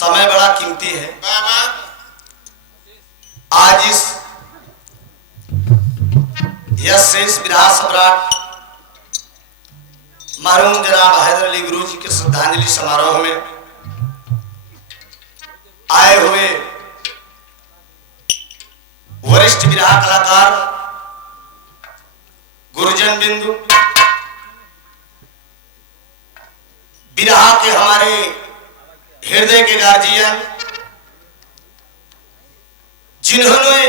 समय बड़ा कीमती है। आज इस शेष विराह सम्राट मरहूम जनाब हैदर अली गुरु जी के श्रद्धांजलि समारोह में आए हुए वरिष्ठ विराह कलाकार गुरुजन बिंदु, विराह के हमारे हृदय के गार्जियन, जिन्होंने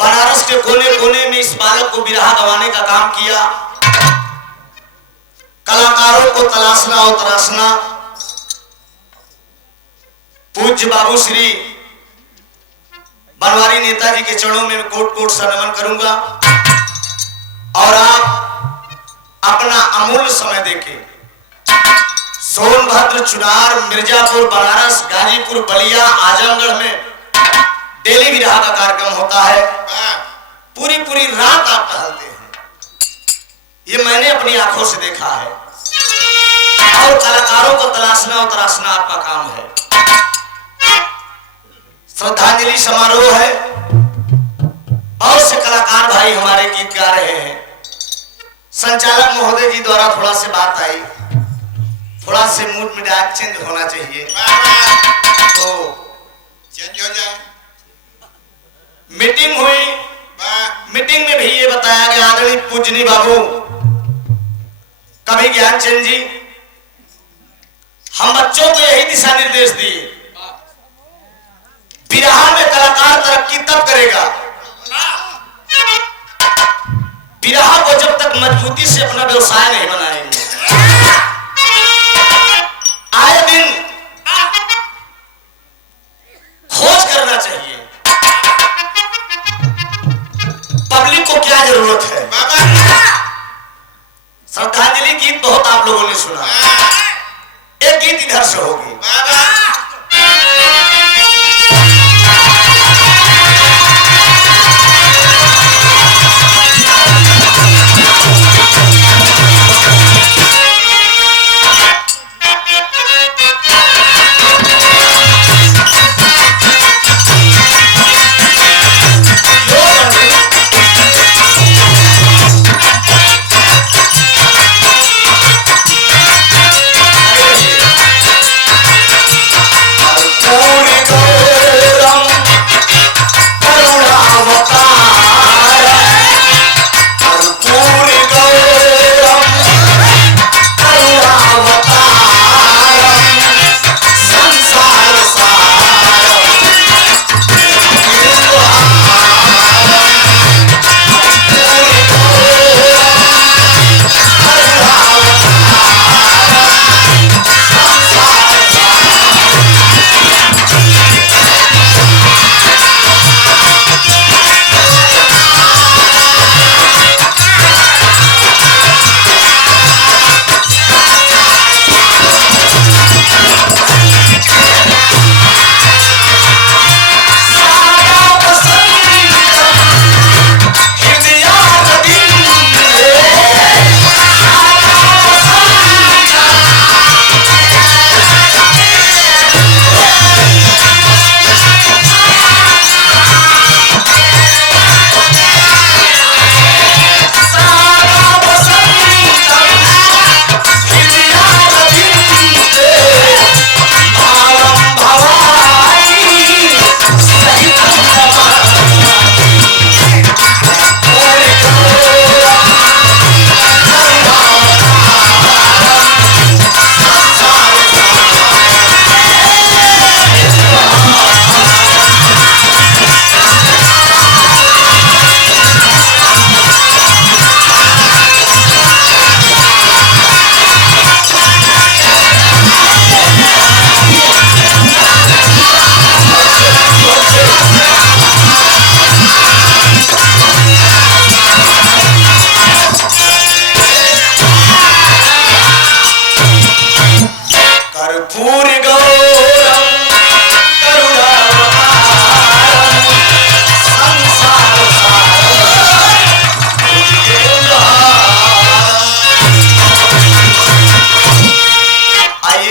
बनारस के कोने कोने में इस बालक को विराह गंवाने का काम किया, कलाकारों को तलाशना और तराशना। पूज्य बाबू श्री बनवारी नेताजी के चरणों में कोट कोट सा नमन करूंगा और आप अपना अमूल्य समय देके सोनभद्र, चुनार, मिर्जापुर, बनारस, गाजीपुर, बलिया, आजमगढ़ में डेली विराह का कार्यक्रम होता है। पूरी पूरी रात आप टहलते हैं, ये मैंने अपनी आंखों से देखा है। और कलाकारों को तलाशना और तराशना आपका काम है। श्रद्धांजलि समारोह है, बहुत से कलाकार भाई हमारे गीत गा रहे हैं। संचालक महोदय जी द्वारा थोड़ा से बात आई, थोड़ा से मूड मिजाज चेंज होना चाहिए तो चेंज हो जाए। मीटिंग हुई, मीटिंग में भी ये बताया गया, आदरणीय पूजनी बाबू कवि ज्ञानचंद जी, हम बच्चों को यही दिशा निर्देश दिए, विराह में कलाकार तरक्की तब करेगा, विराह को जब तक मजबूती से अपना व्यवसाय नहीं बनाएंगे। आए दिन खोज करना चाहिए पब्लिक को क्या जरूरत है। श्रद्धांजलि गीत बहुत आप लोगों ने सुना, एक गीत इधर से होगी।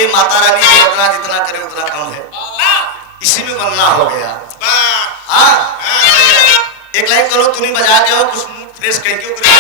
ये माता रानी के जितना जितना करे उतना कम है, इसी में बनना हो गया। हाँ एक लाइन करो, तूने बजा के आओ, कुछ मूड फ्रेश कह क्यों करे।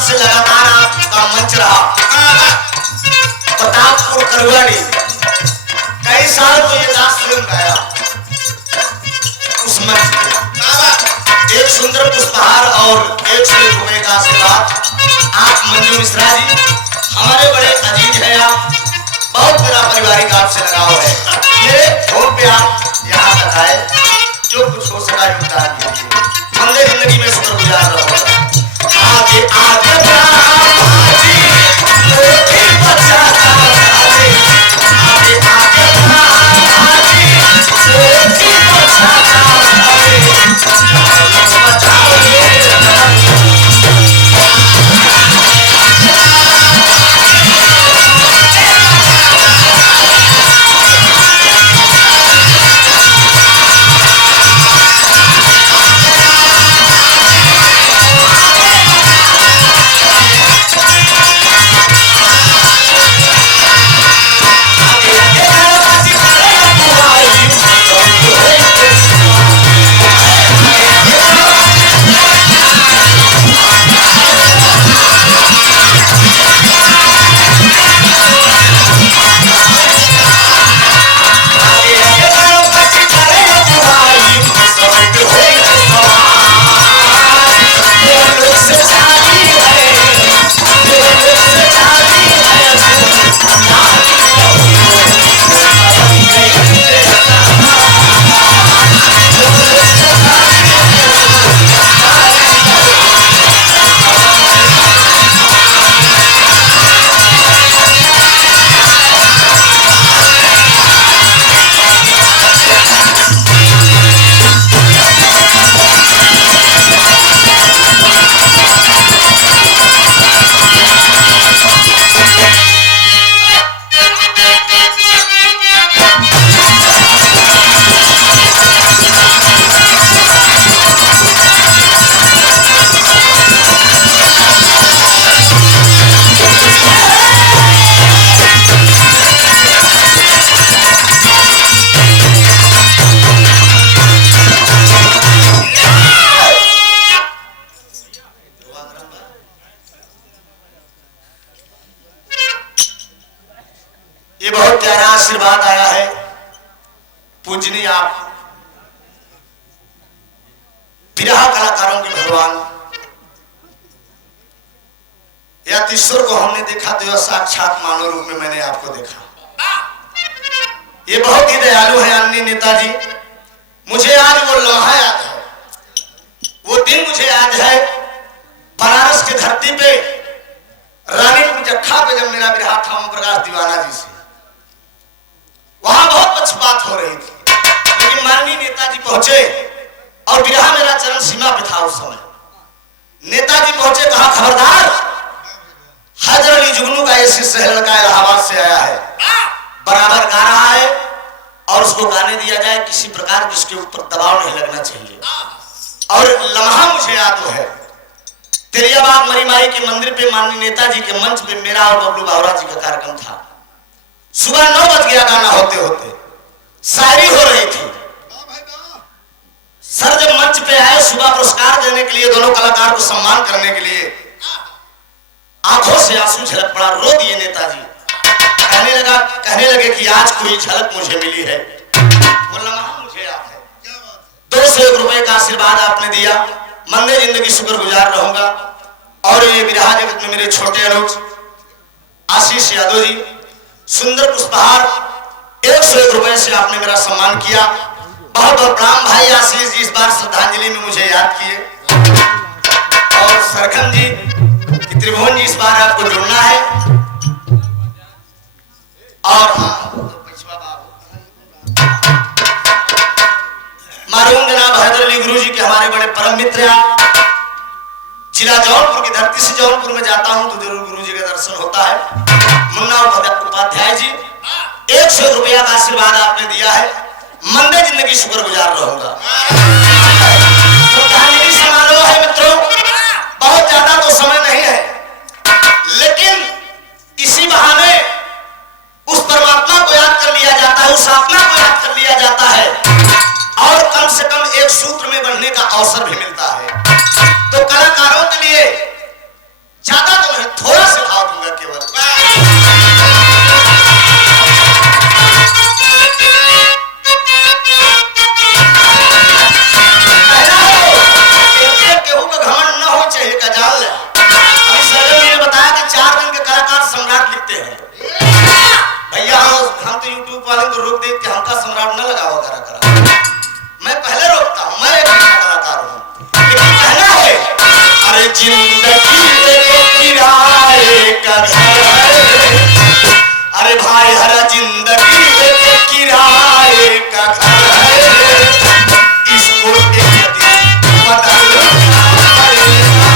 से लगातार आपका मंच रहा प्रतापपुर करवड़ी, कई साल तो ये दास फिल्म गाया उस मंच पे। एक सुंदर पुष्पहार और 100 रुपए का आशीर्वाद। आप मंजू मिश्रा जी हमारे बड़े अजीज हैं, आप बहुत मेरा पारिवारिक आपसे लगाव है। मेरे फोन पे आप यहाँ तक आए, जो कुछ हो सका योगदान दीजिए, मंदिर जिंदगी में शुक्रगुजार रहो। आगे आगे पूजनीय आप विरहा कलाकारों के भगवान या ईश्वर को हमने देखा तो यह साक्षात मानव रूप में मैंने आपको देखा। ये बहुत ही दयालु है अन्य नेताजी। मुझे आज वो लम्हा याद है, वो दिन मुझे याद है, बनारस की धरती पे रानीपुर जखा पे जब मेरा विरहा था ओम प्रकाश दीवाना जी से, वहां बहुत पक्षपात हो रही थी, लेकिन माननीय नेताजी पहुंचे और विरहा मेरा चरण सीमा पे था। उस समय नेताजी पहुंचे, कहा खबरदार, हैदर अली जुगनू का ऐसी शहर लड़का इलाहाबाद से आया है, बराबर गा रहा है और उसको गाने दिया जाए, किसी प्रकार जिसके ऊपर दबाव नहीं लगना चाहिए। और लम्हा मुझे याद है, तेलियाबाग मरी माई के मंदिर पे माननीय नेताजी के मंच पे मेरा और बबलू बावरा जी का कार्यक्रम था। सुबह 9 बज गया, गाना होते होते शायरी हो रही थी। सर जब मंच पे आए सुबह पुरस्कार देने के लिए, दोनों कलाकार को सम्मान करने के लिए, आंखों से आंसू झलक पड़ा, रो दिए नेताजी। कहने लगे कि आज कोई झलक मुझे मिली है। वो लम्हा मुझे याद है। 201 रुपए का आशीर्वाद आपने दिया, मंदे जिंदगी शुक्रगुजार रहूंगा। और ये विरहा जगत में मेरे छोटे अनुज आशीष यादव जी, सुंदर पुष्पहार 101 रुपए से आपने मेरा सम्मान किया। बहुत बहुत प्रणाम भाई आशीष जी, इस बार श्रद्धांजलि में मुझे याद किए। और सरखन जी, त्रिभुवन जी, इस बार आपको जुड़ना है। और मारूम जनाब हैदर अली गुरु जी के हमारे बड़े परम मित्र हैं। जिला जौनपुर की धरती से जौनपुर में जाता हूं तो जरूर गुरु जी का दर्शन होता है। मुन्ना उपाध्याय जी, 100 रुपया का आशीर्वाद आपने दिया है, मंदे जिंदगी शुक्रगुजार रहूंगा। श्रद्धांजलि समारोह है मित्रों, बहुत ज्यादा तो समय नहीं है, लेकिन इसी बहाने उस परमात्मा को याद कर लिया जाता है, उस आत्मा को याद कर लिया जाता है, और कम से कम एक सूत्र में बढ़ने का अवसर भी मिलता है। तो कलाकारों के लिए ज्यादा तो नहीं, थोड़ा सा भाव दूंगा केवल। केहू का घमंड न हो चाहिए का जान ले। अभी सर ने बताया कि 4 दिन के कलाकार सम्राट लिखते हैं। भैया हम तो यूट्यूब वाले को रोक देते कि हमका सम्राट न लगाओ करा। मैं पहले रोकता हूं, मैं एक कलाकार हूं, लेकिन कहना है अरे जिंदगी एक किराए का घर है, अरे भाई हर जिंदगी एक किराए का घर है, इसको एक दिन बदलना पड़ेगा।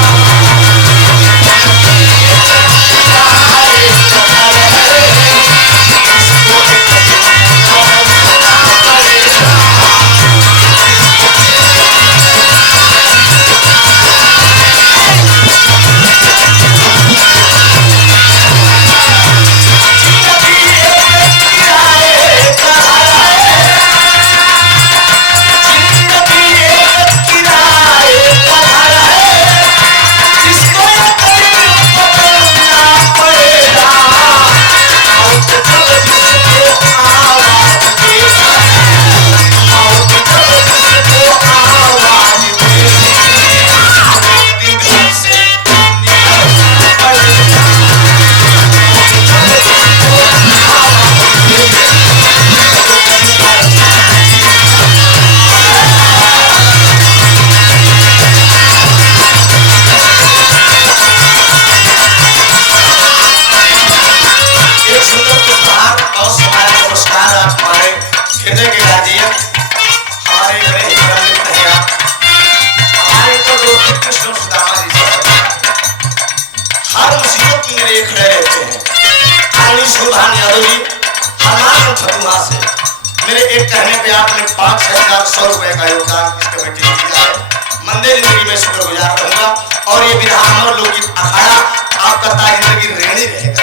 मेरे एक कहने पे आपने 5,100 रुपए का योगदान इस कमेटी ने दिया है। मंदिर जिंदगी में शुक्रगुजार रहूंगा और ये विरहा अमर लोकगीत अखाड़ा आपका ताज जिंदगी रेणी रहेगा।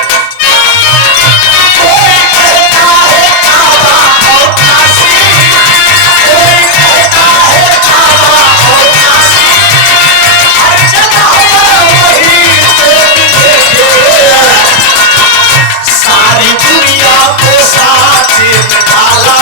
सारी दुनिया को साथ में डाला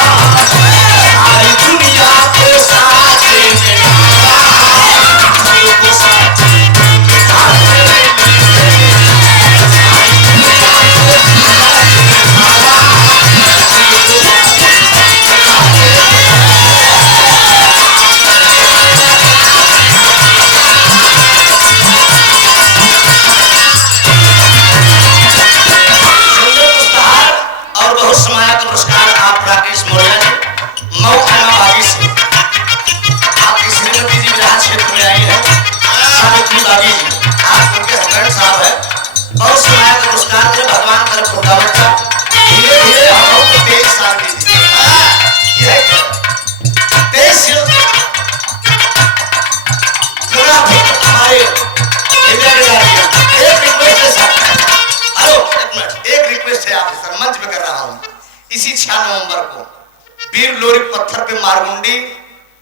वीर लोरी पत्थर पे मारगुंडी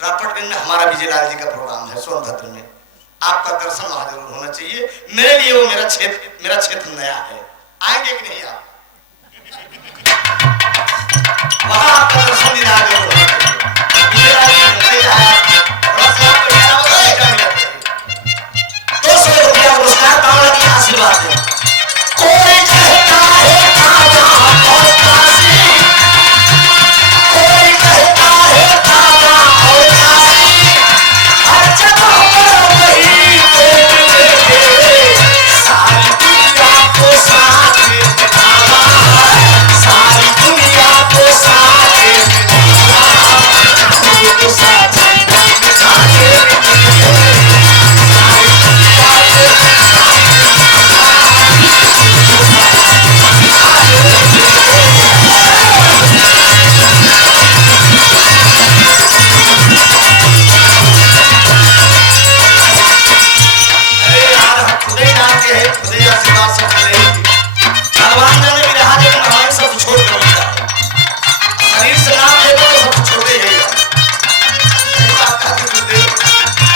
रापटगंज में हमारा विजयलाल जी का प्रोग्राम है सोनभद्र में। आपका दर्शन वहां जरूर होना चाहिए। मेरे लिए वो मेरा क्षेत्र नया है। आएंगे कि नहीं आप? वहां आपका दर्शन दीदार जरूर होना चाहिए। विजयलाल जी बनते जाए, थोड़ा सा आपको इशारा होगा, इशारा मिला करेंगे। 200 रुपया पुरस्कार पावला की आशीर्वाद दें। कोई कहता है काना और काशी, कोई कहता है काना और काशी, हर जगह पर वही पेट लेके सारी दुनिया को साथ में बिठाना, सारी दुनिया को साथ में बिठाना, को साथ में बिठाने भगवान ने भी रहा, लेकिन हमारे सब छोड़ कर मिलता है। शरीर से नाम लेते तो सब छोड़ते ही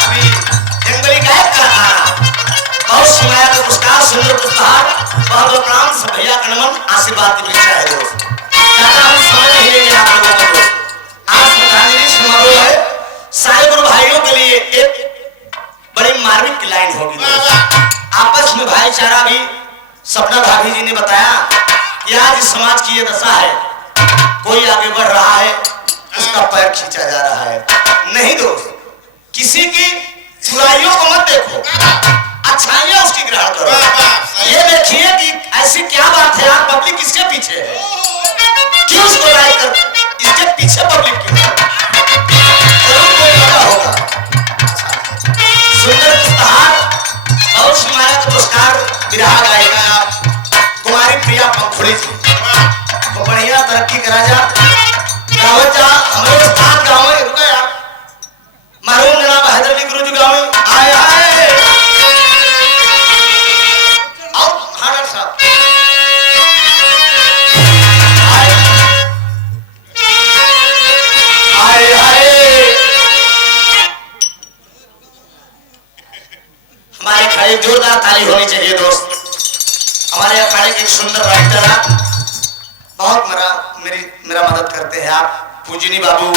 अभी जंगली गायक कलाकार बहुत सुनाया का पुरस्कार सुंदर पुरस्कार बहुत प्रणाम सब भैया कणमन आशीर्वाद की परीक्षा है दोस्त। ज्यादा हम समय नहीं लेंगे आप लोगों का दोस्त। आज श्रद्धांजलि समारोह है। सारे गुरु भाइयों के लिए एक बड़ी मार्मिक की लाइन होगी दोस्त। आपस में भाईचारा भी सपना भाभी जी ने बताया कि आज इस समाज की ये दशा है, कोई आगे बढ़ रहा है उसका पैर खींचा जा रहा है। नहीं दोस्त, किसी की बुराइयों को मत देखो, अच्छाइयां उसकी ग्रहण करो। ये देखिए कि ऐसी क्या बात है, आप पब्लिक किसके पीछे है, क्यों उसको लाइक कर, इसके पीछे पब्लिक क्यों है, जरूर कोई वजह होगा। सुंदर पुरस्कार बहुत सुनाया का पुरस्कार विरहा गायिका कुमारी प्रिया पंखुड़ी जी को बढ़िया तरक्की करा जा गाँव जा। हमारे उस्ताद गाँव में रुका यार, मरहूम जनाब हैदरली गुरु जी गाँव में आए आए और हाँ डॉक्टर साहब आए आए हमारे खड़े जोरदार ताली होनी चाहिए दोस्त। हमारे अखाड़े के एक सुंदर राइटर आप बहुत मेरा मदद करते हैं आप पूजनी बाबू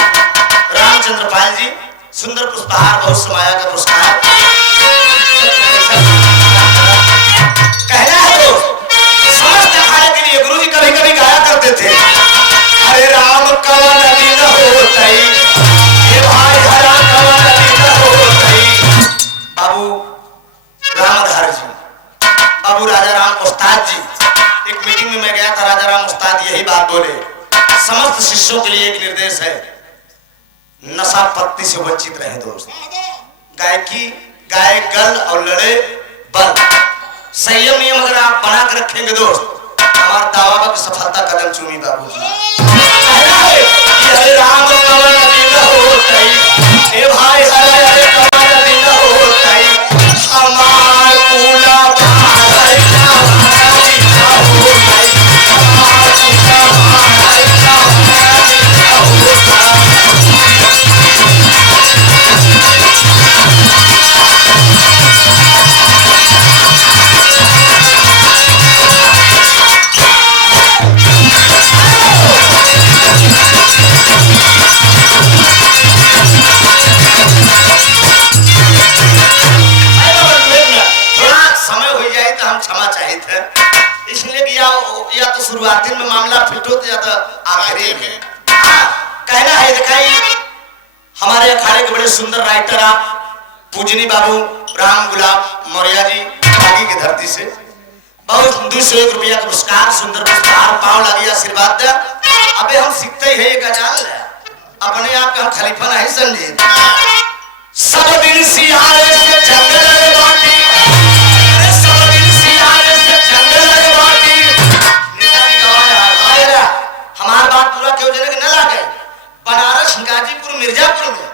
रामचंद्र पाल जी। सुंदर पुरस्कार बहुत समाया का पुरस्कार कहना है दोस्त। समस्त अखाड़े के लिए गुरु जी कभी कभी गाया करते थे, हरे राम कवन नदी न होतई, हे भाई हरा कवन नदी न होतई। बाबू रामधार जी, बाबू राजा राम उस्ताद जी, एक मीटिंग में मैं गया था, राजा राम उस्ताद यही बात बोले, समस्त शिष्यों के लिए एक निर्देश है, नशा पत्ती से वंचित रहे दोस्त। गायकी गाय गल और लड़े बल, संयम नियम अगर आप बना कर रखेंगे दोस्त, हमारा दावा की सफलता कदम चूमी बाबू जी। हरे राम कवन नदी न होतई, हे भाई हरे हरे कवन नदी न होतई, हमार पूला भाई का भाई का होतई, हमार पूला भाई का भाई का होतई। या तो शुरुआती में मामला फिट हो या तो आखिरी में। कहना है दिखाई हमारे अखाड़े के बड़े सुंदर राइटर आप पूजनी बाबू राम गुलाब मौर्य जी बागी की धरती से बहुत 201 रुपया का पुरस्कार सुंदर पुरस्कार पाँव लगी आशीर्वाद दे। अबे हम सीखते ही है ये गजाल है, अपने आप का हम खलीफा नहीं समझे। सब दिन सियारे से जंगल बाटी, सब दिन सियारे से जंगल बाटी। नेताजी गवाया हमार बात पूरा क्यों जने के न लागे। बनारस गाजीपुर मिर्जापुर में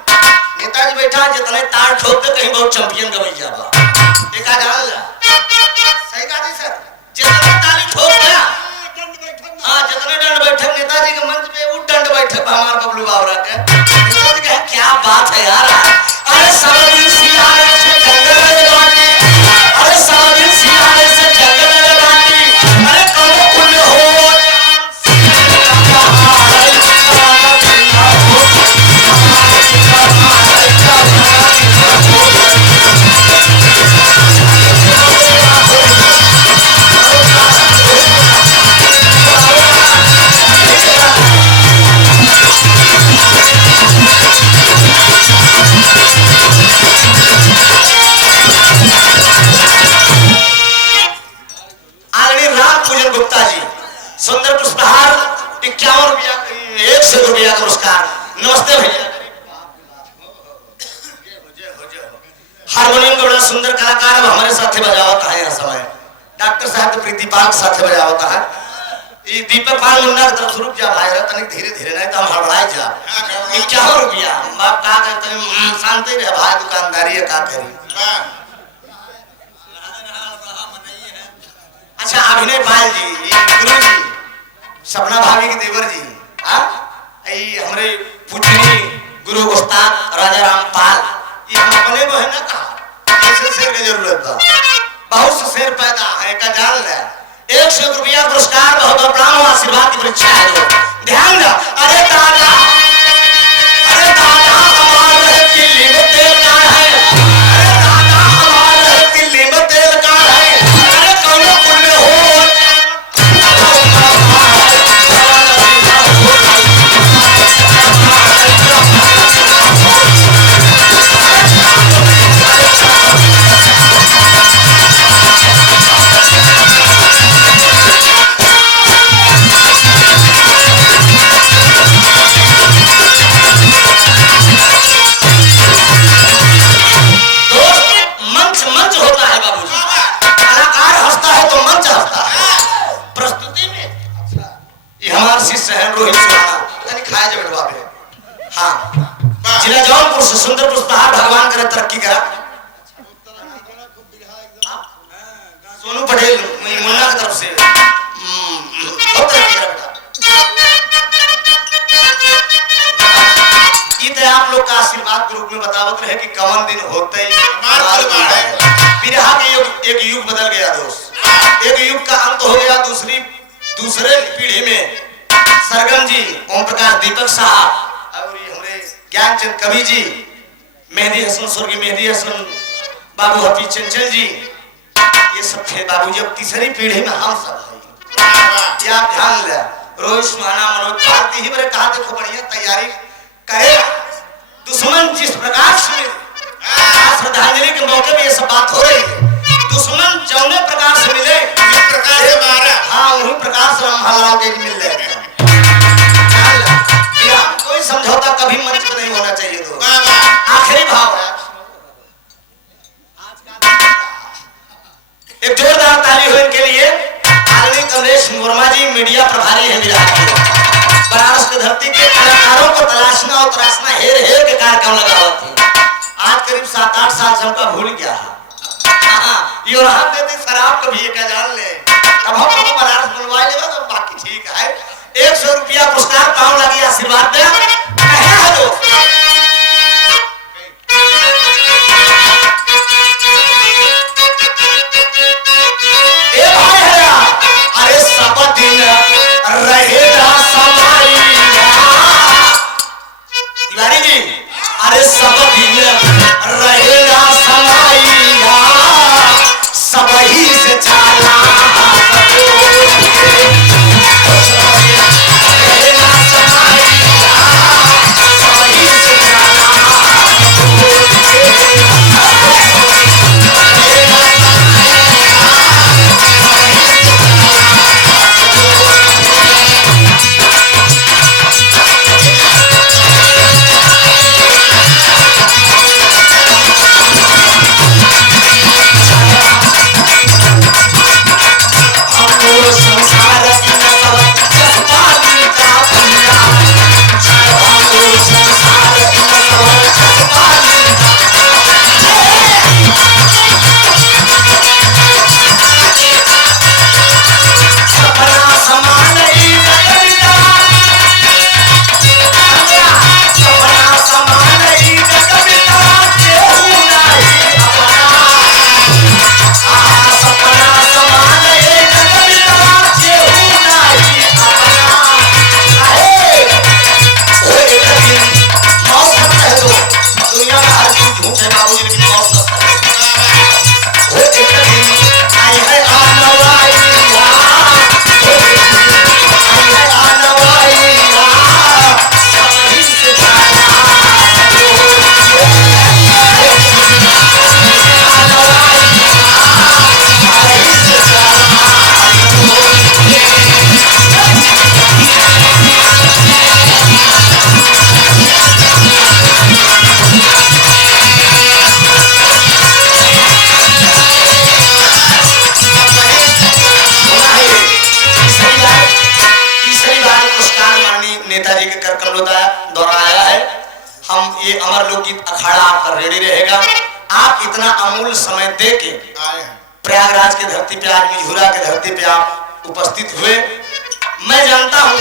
नेताजी बैठा जितने तार ठोकते कहीं बहुत चैंपियन गवई जाबा देखा जान ला। सही कहा जी सर, जितने ताली ठोक गया हाँ जितने दंड बैठक नेताजी के मंच पे वो दंड बैठक हमार बबलू बावरा के नेताजी कहे क्या बात है यार अरे सब दिन सियारे से जंगल में बाटी अरे सब दिन सियारे से जंगल में बाटी अरे कौन कुल हो गुप्ता जी सुंदर पुष्पहार 51 रुपया 100 रुपया का पुरस्कार। नमस्ते भैया। हारमोनियम का बड़ा सुंदर कलाकार अब हमारे साथ बजावता है। यह समय डॉक्टर साहब के प्रीतिपाल के साथ बजावता है। ये दीपक पाल मुन्ना की तरफ रुक जा भाई तनिक धीरे धीरे नहीं तो हम हड़बड़ाई जा 51 रुपया बाप का कहते शांति रहे भाई दुकानदारी है का करी। अच्छा अभिनय पाल जी गुरु जी सपना भाभी के देवर जी हमारे पूजनीय गुरु उस्ताद राजा राम पाल ये हम अपने को है ना कहा ऐसे शेर की जरूरत था बहुत से शेर पैदा है का जान ले 100 रुपया पुरस्कार बहुत प्रणाम आशीर्वाद की परीक्षा है ध्यान दो। अरे दादा हमारे दिल्ली में तेल का है अरे दादा हमारे दिल्ली में तेल का है अरे कौन कुल में हो जिला जौनपुर से सुंदर पुष्पहार भगवान करे तरक्की करा। सोनू पटेल मुन्ना की तरफ से बहुत तरक्की करा बेटा। आप लोग का आशीर्वाद के रूप में बतावत रहे कि कवन दिन होते बिरहा के एक युग बदल गया दोस्त। एक युग का अंत हो गया दूसरे पीढ़ी में सरगम जी ओम प्रकाश दीपक साहब और हमारे ज्ञानचंद कवि जी मेहदी हसन स्वर्गीय मेहदी हसन बाबू हफीज चंचल जी ये सब थे बाबू जी। अब तीसरी पीढ़ी में हम सब है ये आप ध्यान ले रोहित सुहाना मनोज पार्टी ही मेरे कहा देखो बढ़िया तैयारी करेगा। दुश्मन जिस प्रकार से श्रद्धांजलि के मौके में ये सब बात हो रही है दुश्मन जौने प्रकार से मिले प्रकार से मारा हाँ उन्हीं प्रकार से हम हलाल के मिल रहे कोई समझौता कभी मंच पर नहीं होना चाहिए। तो आखिरी भाव है एक जोरदार ताली हो इनके लिए। आदरणीय कमलेश वर्मा जी मीडिया प्रभारी है विराट बनारस की धरती के कलाकारों को तलाशना और तराशना हेर हेर के कार्यक्रम लगा थे। आज करीब 7-8 साल से हमका भूल गया है। ये राहत देती शराब को भी क्या जान ले अब हम बनारस बनवा लेगा तो बाकी ठीक है। 100 रुपया पुरस्कार पाँव लगी आशीर्वाद दे है दो ए भाई है अरे सब दिन रहेगा समाइया तिवारी जी अरे सब दिन रहेगा समाइया सब ही से छाला रहेगा समाइया हम ये अमर लोकगीत अखाड़ा आपका रेडी रहेगा। आप इतना अमूल्य समय दे के आए हैं। प्रयागराज की धरती पे, आज मिझुरा की धरती पे आप उपस्थित हुए। मैं जानता हूँ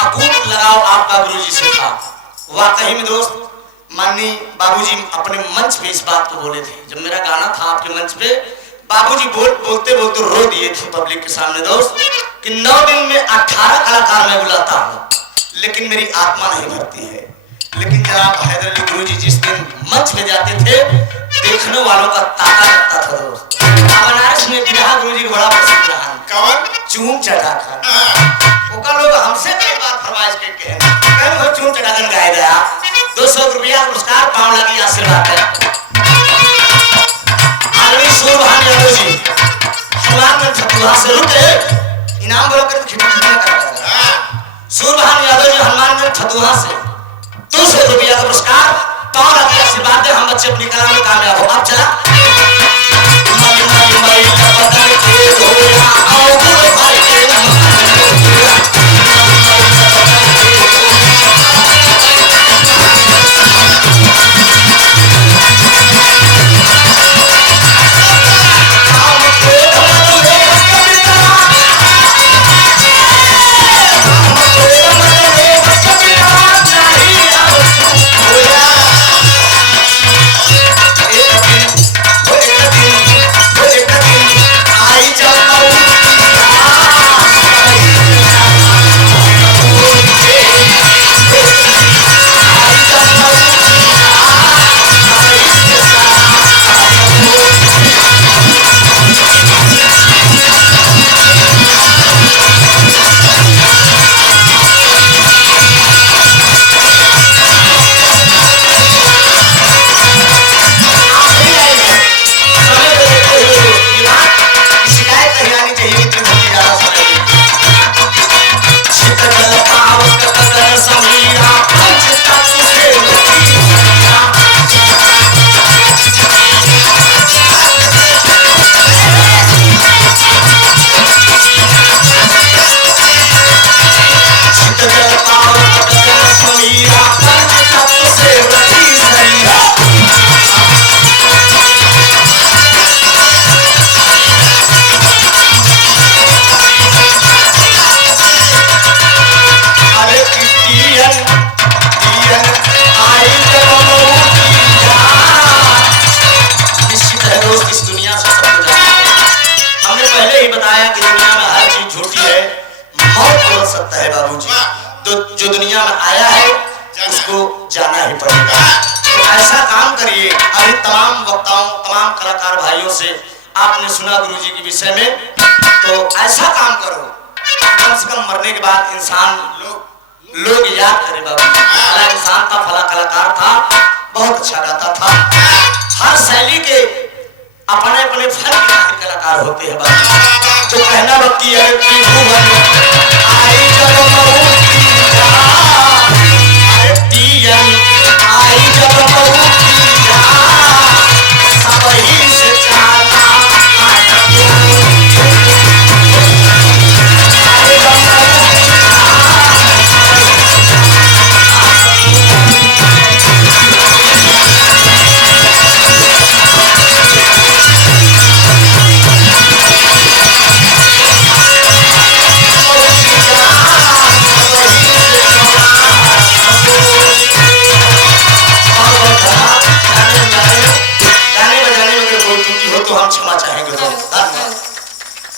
अकूट लगाव आपका गुरुजी से था। वाकई में दोस्त, माननीय बाबूजी अपने मंच पे इस बात को बोले थे। जब मेरा गाना था आपके मंच पे, बाबूजी बोलते बोलते रो दिए थे पब्लिक के सामने दोस्त कि 9 दिन में 18 कलाकार मैं बुलाता हूँ, लेकिन मेरी आत्मा नहीं भरती है। लेकिन जनाब हैदर अली गुरुजी जिस दिन मंच पे जाते थे, देखने वालों का ताका लगता था दोस्त। बनारस में बिरहा गुरुजी को बड़ा प्रसिद्ध रहा। कौन? चूम चटा खान। ओका लोग हमसे कई बार फरमाइश करके हैं, वो चूम चटागन गाए गया। 200 रुपया पुरस्कार, पाँव लगी आशीर्वाद है। आदमी सूरभान यादव जी हनुमानगंज फतुहा से रुके, इनाम बोलो कर खिटखिटा करता। सूरभान यादव जी हनुमानगंज फतुहा से 200 रुपया का पुरस्कार, पाँव लगी आशीर्वाद है। हम बच्चे अपनी कला में कामयाब हो। अब चला जो दुनिया में आया है उसको जाना ही पड़ेगा। तो ऐसा काम करिए। अभी तमाम वक्ताओं, तमाम कलाकार भाइयों से आपने सुना गुरुजी के विषय में, तो ऐसा काम करो कम से कम मरने के बाद इंसान लोग याद करे बाबू फला इंसान था, फला कलाकार था, बहुत अच्छा गाता था। हर शैली के अपने अपने फन के कलाकार होते हैं बाबू। तो कहना वक्त की है कि आई जब